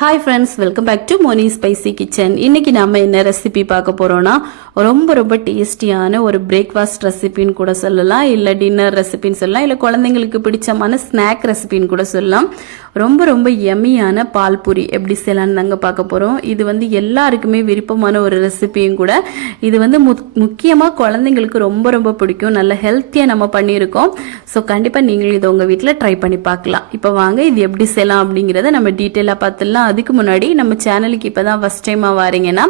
Hi friends welcome back to Moni spicy kitchen இன்னைக்கு நம்ம என்ன ரெசிபி பார்க்க போகிறோன்னா ரொம்ப ரொம்ப டேஸ்டியான ஒரு பிரேக்ஃபாஸ்ட் ரெசிபின்னு கூட சொல்லலாம் இல்லை டின்னர் ரெசிபின்னு சொல்லலாம் இல்லை குழந்தைங்களுக்கு பிடிச்சமான ஸ்நாக் ரெசிபின்னு கூட சொல்லலாம். ரொம்ப ரொம்ப எம்மியான பால் பூரி எப்படி செய்யலாம்னு தாங்க பார்க்க போகிறோம் இது வந்து எல்லாருக்குமே விருப்பமான ஒரு ரெசிபியும் கூட. இது வந்து முக்கியமாக குழந்தைங்களுக்கு ரொம்ப ரொம்ப பிடிக்கும். நல்ல ஹெல்த்தியாக நம்ம பண்ணியிருக்கோம். ஸோ கண்டிப்பாக நீங்களும் இதை உங்கள் வீட்டில் ட்ரை பண்ணி பார்க்கலாம். இப்போ வாங்க இது எப்படி செய்யலாம் அப்படிங்கிறத நம்ம டீட்டெயிலாக பார்த்துலாம் அதுக்கு முன்னாடி நம்ம சேனலுக்கு இப்போ தான் ஃபஸ்ட் டைமாக வாரீங்கன்னா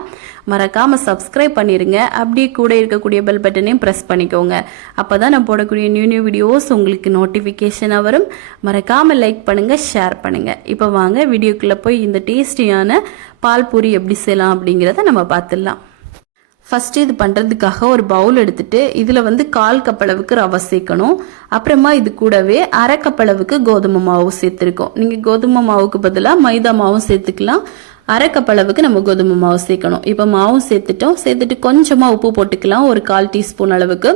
மறக்காமல் சப்ஸ்கிரைப் பண்ணிடுங்க அப்படியே கூட இருக்கக்கூடிய பெல் பட்டனையும் ப்ரெஸ் பண்ணிக்கோங்க. அப்போ தான் நான் போடக்கூடிய நியூ நியூ வீடியோஸ் உங்களுக்கு நோட்டிஃபிகேஷனாக வரும். மறக்காமல் லைக் பண்ணுங்கள் ஷேர் பண்ணுங்கள் இப்போ வாங்க வீடியோக்குள்ளே போய் இந்த டேஸ்டியான பால் பூரி எப்படி செய்யலாம் அப்படிங்கிறத நம்ம பார்த்துடலாம். ஃபஸ்ட்டு இது பண்ணுறதுக்காக ஒரு பவுல் எடுத்துட்டு இதில் வந்து கால் கப்பளவுக்கு ரவை சேர்க்கணும். அப்புறமா இது கூடவே அரை கப்பளவுக்கு கோதுமை மாவு சேர்த்துருக்கோம். நீங்கள் கோதுமை மாவுக்கு பதிலாக மைதா மாவும் சேர்த்துக்கலாம். அரைக்கப்பளவுக்கு நம்ம கோதுமை மாவு சேர்க்கணும். இப்போ மாவும் சேர்த்துட்டோம். சேர்த்துட்டு கொஞ்சமாக உப்பு போட்டுக்கலாம். ஒரு கால் டீஸ்பூன் அளவுக்கு.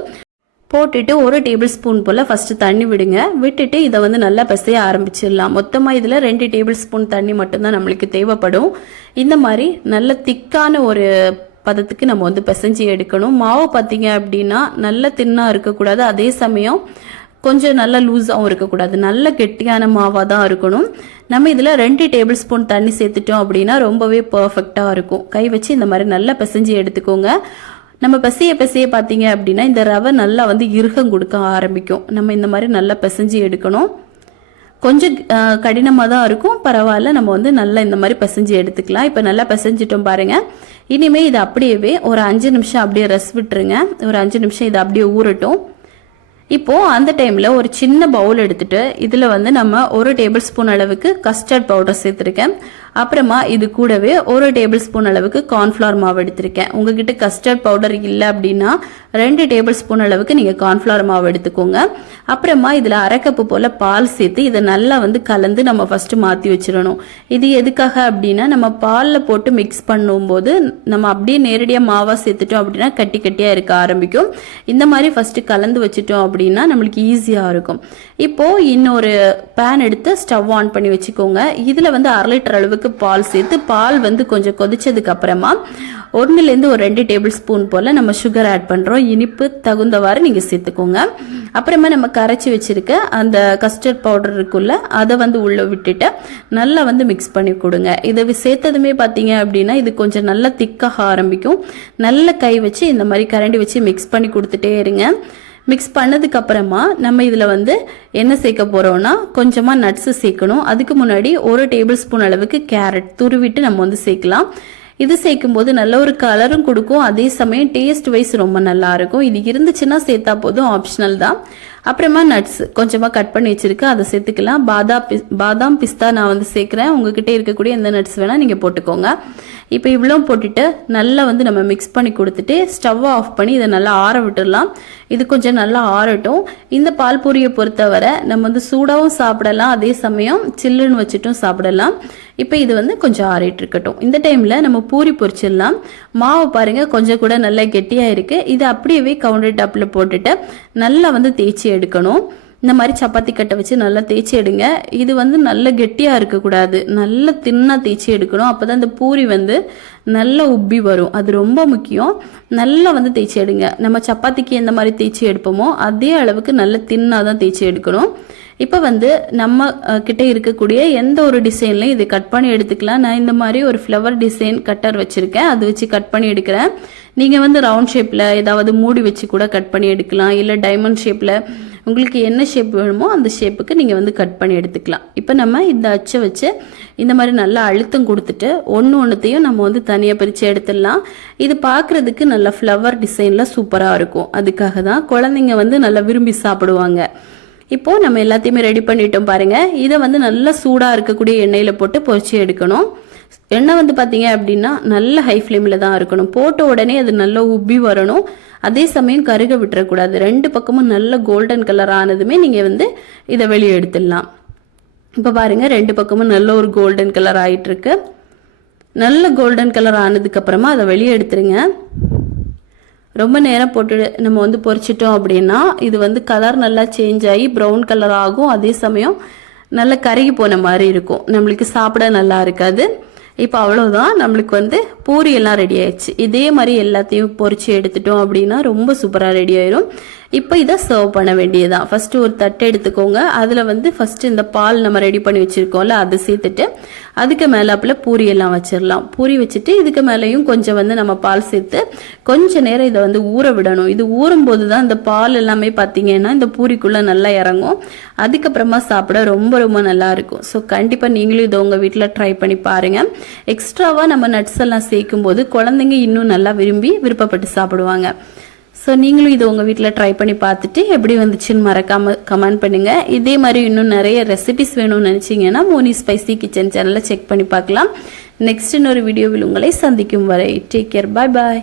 போட்டுட்டு ஒரு டேபிள் ஸ்பூன் போல் ஃபஸ்ட்டு தண்ணி விடுங்க. விட்டுட்டு இதை வந்து நல்லா பசைய ஆரம்பிச்சிடலாம். மொத்தமாக இதில் ரெண்டு டேபிள் ஸ்பூன் தண்ணி மட்டும்தான் நம்மளுக்கு தேவைப்படும். இந்த மாதிரி நல்ல திக்கான ஒரு பதத்துக்கு நம்ம வந்து பிசைஞ்சு எடுக்கணும். மாவு பார்த்தீங்க அப்படின்னா நல்ல தின்னாக இருக்கக்கூடாது. அதே சமயம் கொஞ்சம் நல்லா லூஸாகவும் இருக்கக்கூடாது. நல்ல கெட்டியான மாவாக தான் இருக்கணும். நம்ம இதில் ரெண்டு டேபிள் ஸ்பூன் தண்ணி சேர்த்துட்டோம் அப்படின்னா ரொம்பவே பர்ஃபெக்டாக இருக்கும். கை வச்சு இந்த மாதிரி நல்லா பிசைஞ்சு எடுத்துக்கோங்க. நம்ம பசிய பசிய பார்த்தீங்க அப்படின்னா இந்த ரவை நல்லா வந்து இறுகம் கொடுக்க ஆரம்பிக்கும். நம்ம இந்த மாதிரி நல்லா பிசைஞ்சு எடுக்கணும். கொஞ்சம் கடினமாக தான் இருக்கும். பரவாயில்ல நம்ம வந்து நல்லா இந்த மாதிரி பிசைஞ்சு எடுத்துக்கலாம். இப்போ நல்லா பிசைஞ்சிட்டோம் பாருங்கள் இனிமேல் இது அப்படியே ஒரு அஞ்சு நிமிஷம் அப்படியே ரெஸ்ட் விட்டுருங்க. ஒரு அஞ்சு நிமிஷம் இதை அப்படியே ஊறட்டும். இப்போது அந்த டைமில் ஒரு சின்ன பவுல் எடுத்துகிட்டு இதில் வந்து நம்ம ஒரு டேபிள் ஸ்பூன் அளவுக்கு கஸ்டர்ட் பவுடர் சேர்த்துருக்கேன். அப்புறமா இது கூடவே ஒரு டேபிள் ஸ்பூன் அளவுக்கு கார்ன்ஃப்ளவர் மாவு எடுத்திருக்கேன். உங்ககிட்ட கஸ்டர்ட் பவுடர் இல்லை அப்படின்னா ரெண்டு டேபிள் ஸ்பூன் அளவுக்கு நீங்கள் கார்ன்ஃப்ளவர் மாவு எடுத்துக்கோங்க. அப்புறமா இதில் அரைக்கப்பு போல் பால் சேர்த்து இதை நல்லா வந்து கலந்து நம்ம ஃபஸ்ட்டு மாற்றி வச்சிடணும். இது எதுக்காக அப்படின்னா நம்ம பாலில் போட்டு மிக்ஸ் பண்ணும்போது நம்ம அப்படியே நேரடியாக மாவாக சேர்த்துட்டோம் அப்படின்னா கட்டி கட்டியாக இருக்க ஆரம்பிக்கும். இந்த மாதிரி ஃபஸ்ட்டு கலந்து வச்சுட்டோம் அப்படின்னா நம்மளுக்கு ஈஸியாக இருக்கும். இப்போது இன்னொரு பேன் எடுத்து ஸ்டவ் ஆன் பண்ணி வச்சுக்கோங்க. இதில் வந்து அரை லிட்டர் அளவுக்கு அளவுக்கு பால் சேர்த்து பால் வந்து கொஞ்சம் கொதிச்சதுக்கு அப்புறமா ஒன்றுலேருந்து ஒரு ரெண்டு டேபிள் ஸ்பூன் போல் நம்ம சுகர் ஆட் பண்ணுறோம் இனிப்பு தகுந்தவாறு நீங்கள் சேர்த்துக்கோங்க. அப்புறமா நம்ம கரைச்சி வச்சுருக்க அந்த கஸ்டர்ட் பவுடர் இருக்குல்ல அதை வந்து உள்ளே விட்டுட்டு நல்லா வந்து மிக்ஸ் பண்ணி கொடுங்க. இதை சேர்த்ததுமே பார்த்தீங்க அப்படின்னா இது கொஞ்சம் நல்லா திக்காக ஆரம்பிக்கும். நல்ல கை வச்சு இந்த மாதிரி கரண்டி வச்சு மிக்ஸ் பண்ணி கொடுத்துட்டே இருங்க. மிக்ஸ் பண்ணதுக்கு அப்புறமா நம்ம இதில் வந்து என்ன சேர்க்க போகிறோம்னா கொஞ்சமாக நட்ஸு சேர்க்கணும். அதுக்கு முன்னாடி ஒரு டேபிள் ஸ்பூன் அளவுக்கு கேரட் துருவிட்டு நம்ம வந்து சேர்க்கலாம். இது சேர்க்கும்போது நல்ல ஒரு கலரும் கொடுக்கும். அதே சமயம் டேஸ்ட் வைஸ் ரொம்ப நல்லா இருக்கும். இது இருந்துச்சுன்னா சேர்த்தா போதும். ஆப்ஷனல் தான். அப்புறமா நட்ஸ் கொஞ்சமாக கட் பண்ணி வச்சுருக்கேன் அதை சேர்த்துக்கலாம். பாதாம் பாதாம் பிஸ்தா நான் வந்து சேர்க்குறேன். உங்ககிட்ட இருக்கக்கூடிய எந்த நட்ஸ் வேணால் நீங்கள் போட்டுக்கோங்க. இப்போ இவ்வளோ போட்டுட்டு நல்லா வந்து நம்ம மிக்ஸ் பண்ணி கொடுத்துட்டு ஸ்டவ்வை ஆஃப் பண்ணி இதை நல்லா ஆற விட்டுடலாம். இது கொஞ்சம் நல்லா ஆறட்டும். இந்த பால் பூரியை பொறுத்தவரை நம்ம வந்து சூடாகவும் சாப்பிடலாம். அதே சமயம் சில்லுன்னு வச்சுட்டும் சாப்பிடலாம். இப்போ இது வந்து கொஞ்சம் ஆறிட்டு இருக்கட்டும். இந்த டைமில் நம்ம பூரி பொரிச்சிடலாம். மாவு பாருங்கள் கொஞ்சம் கூட நல்லா கெட்டியாக இருக்குது இது அப்படியே கவுண்டர் டாப்பில் போட்டுட்டு நல்லா வந்து தேய்ச்சி எடுக்கணும். இந்த மாதிரி சப்பாத்தி கட்டை வச்சு நல்லா தேய்ச்சி எடுங்க. இது வந்து நல்ல கெட்டியாக இருக்கக்கூடாது. நல்ல தின்னாக தேய்ச்சி எடுக்கணும். அப்போ தான் இந்த பூரி வந்து நல்லா உப்பி வரும். அது ரொம்ப முக்கியம். நல்லா வந்து தேய்ச்சி எடுங்க. நம்ம சப்பாத்திக்கு எந்த மாதிரி தேய்ச்சி எடுப்போமோ அதே அளவுக்கு நல்ல தின்னாக தான் தேய்ச்சி எடுக்கணும். இப்போ வந்து நம்ம கிட்ட இருக்கக்கூடிய எந்த ஒரு டிசைன்லையும் இதை கட் பண்ணி எடுத்துக்கலாம். நான் இந்த மாதிரி ஒரு ஃப்ளவர் டிசைன் கட்டர் வச்சுருக்கேன். அது வச்சு கட் பண்ணி எடுக்கிறேன். நீங்கள் வந்து ரவுண்ட் ஷேப்பில் ஏதாவது மூடி வச்சு கூட கட் பண்ணி எடுக்கலாம். இல்லை டைமண்ட் ஷேப்பில் உங்களுக்கு என்ன ஷேப் வேணுமோ அந்த ஷேப்புக்கு நீங்கள் வந்து கட் பண்ணி எடுத்துக்கலாம். இப்போ நம்ம இந்த அச்சை வச்சு இந்த மாதிரி நல்லா அழுத்தம் கொடுத்துட்டு ஒன்று ஒன்றுத்தையும் நம்ம வந்து தனியாக பிரித்து எடுத்துடலாம். இது பார்க்குறதுக்கு நல்லா ஃப்ளவர் டிசைனில் சூப்பராக இருக்கும். அதுக்காக தான் குழந்தைங்க வந்து நல்லா விரும்பி சாப்பிடுவாங்க. இப்போ நம்ம எல்லாத்தையுமே ரெடி பண்ணிட்டோம் பாருங்க. இதை வந்து நல்லா சூடாக இருக்கக்கூடிய எண்ணெயில் போட்டு பொறிச்சு எடுக்கணும். எண்ணெய் வந்து பார்த்தீங்க அப்படின்னா நல்ல ஹை ஃப்ளேமில் தான் இருக்கணும். போட்ட உடனே அது நல்லா உப்பி வரணும். அதே சமயம் கருக விட்டுறக்கூடாது. ரெண்டு பக்கமும் நல்ல கோல்டன் கலர் ஆனதுமே நீங்கள் வந்து இதை வெளியே எடுத்துடலாம். இப்போ பாருங்கள் ரெண்டு பக்கமும் நல்ல ஒரு கோல்டன் கலர் ஆகிட்டுருக்கு நல்ல கோல்டன் கலர் ஆனதுக்கப்புறமா அதை வெளியே எடுத்துருங்க. ரொம்ப நேரம் போட்டு நம்ம வந்து பொறிச்சிட்டோம் அப்படின்னா இது வந்து கலர் நல்லா சேஞ்ச் ஆகி ப்ரௌன் கலர் ஆகும். அதே சமயம் நல்லா கருகி போன மாதிரி இருக்கும். நம்மளுக்கு சாப்பிட நல்லா இருக்காது. இப்போ அவ்வளோதான் நம்மளுக்கு வந்து பூரி எல்லாம் ரெடி ஆயிடுச்சு. இதே மாதிரி எல்லாத்தையும் பொறிச்சு எடுத்துட்டோம் அப்படின்னா ரொம்ப சூப்பராக ரெடி ஆயிரும். இப்போ இதை சர்வ் பண்ண வேண்டியதுதான். ஃபஸ்ட்டு ஒரு தட்டை எடுத்துக்கோங்க. அதில் வந்து ஃபஸ்ட்டு இந்த பால் நம்ம ரெடி பண்ணி வச்சுருக்கோம்ல அதை சேர்த்துட்டு அதுக்கு மேலாப்புல பூரி எல்லாம் வச்சிடலாம் பூரி வச்சுட்டு இதுக்கு மேலேயும் கொஞ்சம் வந்து நம்ம பால் சேர்த்து கொஞ்ச நேரம் இதை வந்து ஊற விடணும். இது ஊறும் போது தான் இந்த பால் எல்லாமே பார்த்தீங்கன்னா இந்த பூரிக்குள்ளே நல்லா இறங்கும். அதுக்கப்புறமா சாப்பிட ரொம்ப ரொம்ப நல்லா இருக்கும். ஸோ கண்டிப்பாக நீங்களும் இதை உங்கள் வீட்டில் ட்ரை பண்ணி பாருங்கள் எக்ஸ்ட்ராவாக நம்ம நட்ஸ் எல்லாம் சேர்க்கும் போது குழந்தைங்க இன்னும் நல்லா விரும்பி விருப்பப்பட்டு சாப்பிடுவாங்க. ஸோ நீங்களும் இதை உங்கள் வீட்டில் ட்ரை பண்ணி பார்த்துட்டு எப்படி வந்துச்சுன்னு மறக்காமல் கமெண்ட் பண்ணுங்கள் இதே மாதிரி இன்னும் நிறைய ரெசிபிஸ் வேணும்னு நினச்சிங்கன்னா மோனி ஸ்பைசி கிச்சன் சேனலை செக் பண்ணி பார்க்கலாம். நெக்ஸ்ட் இன்னொரு வீடியோவில் உங்களை சந்திக்கும் வரை டேக் கேர் பாய் பாய்